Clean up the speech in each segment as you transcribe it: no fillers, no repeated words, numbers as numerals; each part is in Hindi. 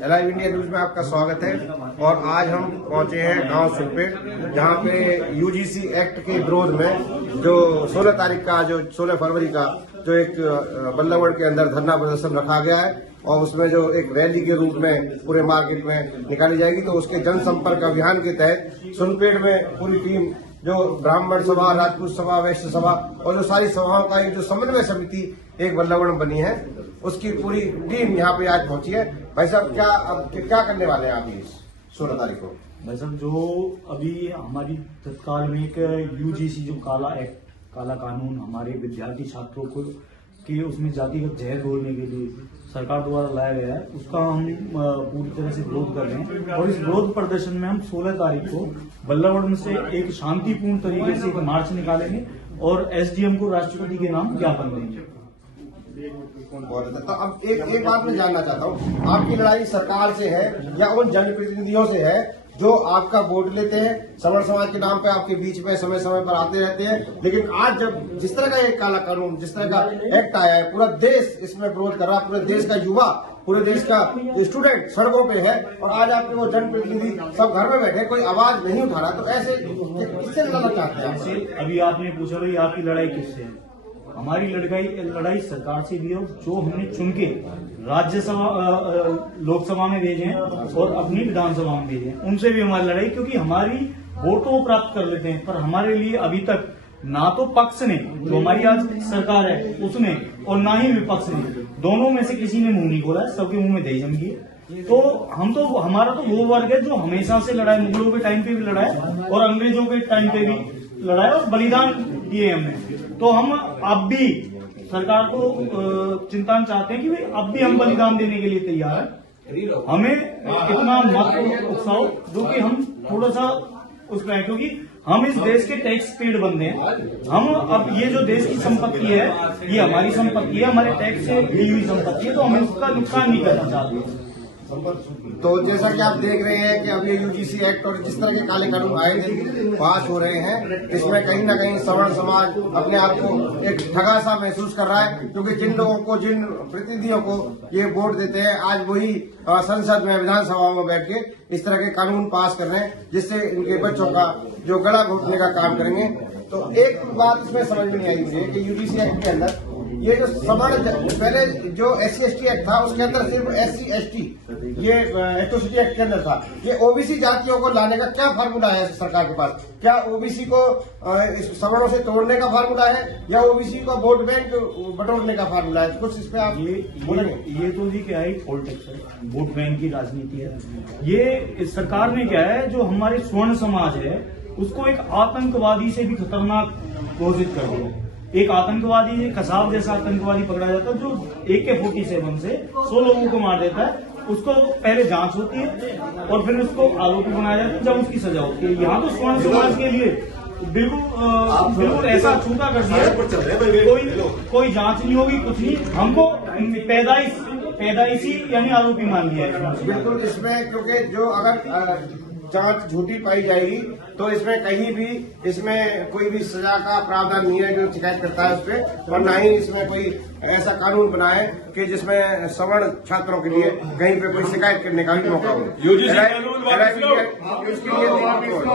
लाइव इंडिया न्यूज में आपका स्वागत है। और आज हम पहुंचे हैं गांव सुनपेट, जहां पे यूजीसी एक्ट के विरोध में जो 16 तारीख का, जो 16 फरवरी का जो एक बल्लभगढ़ के अंदर धरना प्रदर्शन रखा गया है और उसमें जो एक रैली के रूप में पूरे मार्केट में निकाली जाएगी। तो उसके जनसंपर्क अभियान के तहत सुनपेट में पूरी टीम, जो ब्राह्मण सभा, राजपूत सभा, वैश्य सभा और जो सारी सभाओं का एक जो समन्वय समिति एक बल्लभगढ़ में बनी है, उसकी पूरी टीम यहाँ पे आज पहुंची है। भाई साहब, क्या करने वाले हैं आप इस 16 तारीख को? भाई साहब, जो अभी हमारी तत्काल में एक यूजीसी जो काला एक्ट, काला कानून हमारे विद्यार्थी छात्रों को कि उसमें जातिगत जहर घोलने के लिए सरकार द्वारा लाया गया है, उसका हम पूरी तरह से विरोध कर रहे हैं। और इस विरोध प्रदर्शन में हम 16 तारीख को बल्लभगढ़ से एक शांतिपूर्ण तरीके से एक मार्च निकालेंगे और एसडीएम को राष्ट्रपति के नाम ज्ञापन देंगे। तो अब एक बात मैं जानना चाहता हूँ, आपकी लड़ाई सरकार से है या उन जनप्रतिनिधियों से है जो आपका वोट लेते हैं, सवर्ण समाज के नाम पे आपके बीच में समय समय पर आते रहते हैं? लेकिन आज जब जिस तरह का एक काला कानून, जिस तरह का एक्ट आया है, पूरा देश इसमें विरोध कर रहा है, पूरे देश का युवा, पूरे देश का स्टूडेंट सड़कों पे है और आज आपके वो जनप्रतिनिधि सब घर में बैठे, कोई आवाज नहीं उठा रहा, तो ऐसे किससे लड़ना चाहते हैं? अभी आपने पूछा भाई आपकी लड़ाई किससे है? हमारी लड़ाई सरकार से भी है, जो हमने चुन के राज्यसभा, लोकसभा में भेजे हैं और अपनी विधानसभा में भेजे हैं, उनसे भी हमारी लड़ाई, क्योंकि हमारी वोट तो प्राप्त कर लेते हैं, पर हमारे लिए अभी तक ना तो पक्ष ने, जो हमारी आज सरकार है उसने, और ना ही विपक्ष ने, दोनों में से किसी ने मुंह नहीं खोला, सबके मुंह में दही जम गई। तो हमारा तो वो वर्ग है जो हमेशा से लड़ा है, मुगलों के टाइम पे भी लड़ा है और अंग्रेजों के टाइम पे भी लड़ा है और बलिदान दिए हमने। तो हम अब भी सरकार को चिंता चाहते हैं कि भाई अब भी हम बलिदान देने के लिए तैयार है। हमें इतना मत उकसाओ जो कि हम थोड़ा सा उसमें है, क्योंकि हम इस देश के टैक्स पेड बंदे हैं। हम अब ये जो देश की संपत्ति है, ये हमारी संपत्ति है, हमारे टैक्स से ली हुई संपत्ति है, तो हम इसका नुकसान नहीं करना चाहते। तो जैसा कि आप देख रहे हैं कि अब ये यूजीसी एक्ट और जिस तरह के काले कानून आए दिन पास हो रहे हैं, इसमें कहीं ना कहीं सवर्ण समाज अपने आप को एक ठगा सा महसूस कर रहा है, क्योंकि जिन लोगों को, जिन प्रतिनिधियों को ये वोट देते हैं, आज वही संसद में, विधानसभा में बैठ के इस तरह के कानून पास कर रहे हैं जिससे इनके बच्चों का जो गला घोटने का काम करेंगे। तो एक बात इसमें समझ में नहीं आई मुझे कि यूजीसी एक्ट के अंदर ये जो सवर्ण, पहले जो SC/ST एक्ट था उसके अंदर सिर्फ SC/ST ये एट्रोसिटी एक्ट के अंदर था, ये ओबीसी जातियों को लाने का क्या फार्मूला है सरकार के पास? क्या ओबीसी को सवर्णों से तोड़ने का फार्मूला है या ओबीसी को वोट बैंक बटोरने का फार्मूला है? कुछ इस पे आप ये तो जी क्या है, पॉलिटिक्स है, वोट बैंक की राजनीति है। ये सरकार ने क्या है, जो हमारे स्वर्ण समाज है उसको एक आतंकवादी से भी खतरनाक घोषित कर दिया। एक आतंकवादी, कसाब जैसा आतंकवादी पकड़ा जाता है जो AK-47 से 100 लोगों को मार देता है। उसको पहले जांच होती है और फिर उसको आरोपी बनाया जाता है, जब उसकी सजा होती है। यहाँ तो स्वर्ण समाज के लिए बिल्कुल ऐसा छूटा कर दिया, कोई जांच नहीं होगी, कुछ नहीं, हमको पैदाइशी यानी आरोपी मान लिया है। बिल्कुल इसमें, क्योंकि जो अगर जांच झूठी पाई जाएगी तो इसमें कहीं भी, इसमें कोई भी सजा का प्रावधान नहीं है जो शिकायत करता है उस पर, और न ही इसमें कोई ऐसा कानून बना है कि जिसमें सवर्ण छात्रों के लिए कहीं पे कोई शिकायत करने का भी मौका हो। यूजीसी कानून वापस लो,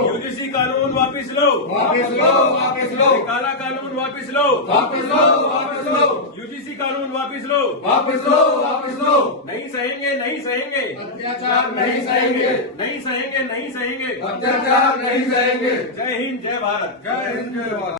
यूजीसी कानून वापस लो, काला कानून वापस लो, यूजीसी कानून वापस लो, नहीं सहेंगे, नहीं सहेंगे अत्याचार, नहीं सहेंगे, नहीं सहेंगे, नहीं सहेंगे अत्याचार, नहीं सहेंगे। जय हिंद, जय भारत। जय हिंद, जय भारत।